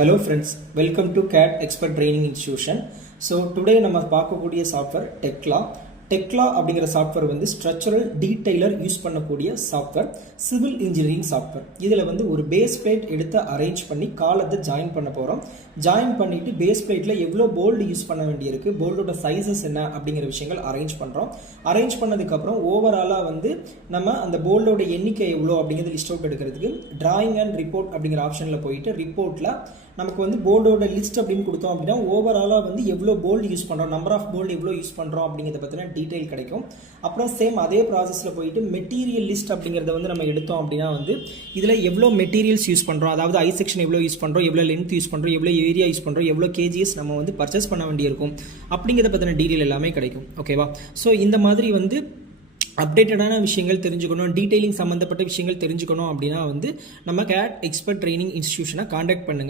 Hello friends, welcome to CAD Expert Training Institution. So today நம்ம பார்க்கக்கூடிய software டெக்லா அப்படிங்கிற software வந்து ஸ்ட்ரக்சரல் டீடைலர் யூஸ் பண்ணக்கூடிய சாஃப்ட்வேர், சிவில் இன்ஜினியரிங் சாஃப்ட்வேர். இதில் வந்து ஒரு பேஸ் பிளேட் எடுத்து அரேஞ்ச் பண்ணி காலத்தை ஜாயின் பண்ண போகிறோம். ஜாயின் பண்ணிவிட்டு பேஸ் பிளேட்டில் எவ்வளோ போல்டு யூஸ் பண்ண வேண்டியிருக்கு, போல்டோட சைஸஸ் என்ன அப்படிங்கிற விஷயங்கள் அரேஞ்ச் பண்ணுறோம். அரேஞ்ச் பண்ணதுக்கப்புறம் ஓவராலாக வந்து நம்ம அந்த போல்டோட எண்ணிக்கை எவ்வளோ அப்படிங்கிறது லிஸ்ட் அவுட் எடுக்கிறதுக்கு டிராயிங் அண்ட் ரிப்போர்ட் அப்படிங்கிற ஆப்ஷனில் போயிட்டு ரிப்போர்ட்டில் நமக்கு வந்து போல்டோட லிஸ்ட் அப்படின்னு கொடுத்தோம் அப்படின்னா ஓவராலாக வந்து எவ்வளோ போல்டு யூஸ் பண்ணுறோம், நம்பர் ஆஃப் போல்டு எவ்வளோ யூஸ் பண்ணுறோம் அப்படிங்கிறத பற்றின டீட்டெயில் கிடைக்கும். அப்புறம் சேம் அதே ப்ராசஸில் போயிட்டு மெட்டீரியல் லிஸ்ட் அப்படிங்கிறத வந்து நம்ம எடுத்தோம் அப்படின்னா வந்து இதில் எவ்வளோ மெட்டீரியல்ஸ் யூஸ் பண்ணுறோம், அதாவது ஐ செக்ஷன் எவ்வளோ யூஸ் பண்ணுறோம், எவ்வளோ லென்த் யூஸ் பண்ணுறோம், எவ்வளோ ஏரியா யூஸ் பண்ணுறோம், எவ்வளோ கேஜிஎஸ் நம்ம வந்து பர்ச்சேஸ் பண்ண வேண்டியிருக்கும் அப்படிங்கிறத பற்றின டீட்டெயில் எல்லாமே கிடைக்கும். ஓகேவா? ஸோ இந்த மாதிரி வந்து அப்டேட்டடான விஷயங்கள் தெரிஞ்சுக்கணும், டீட்டெயிலிங் சம்மந்தப்பட்ட விஷயங்கள் தெரிஞ்சுக்கணும் அப்படின்னா வந்து நம்ம CAD எக்ஸ்பர்ட் ட்ரைனிங் இன்ஸ்டிடியூஷனை காண்டாக்ட் பண்ணுங்கள்.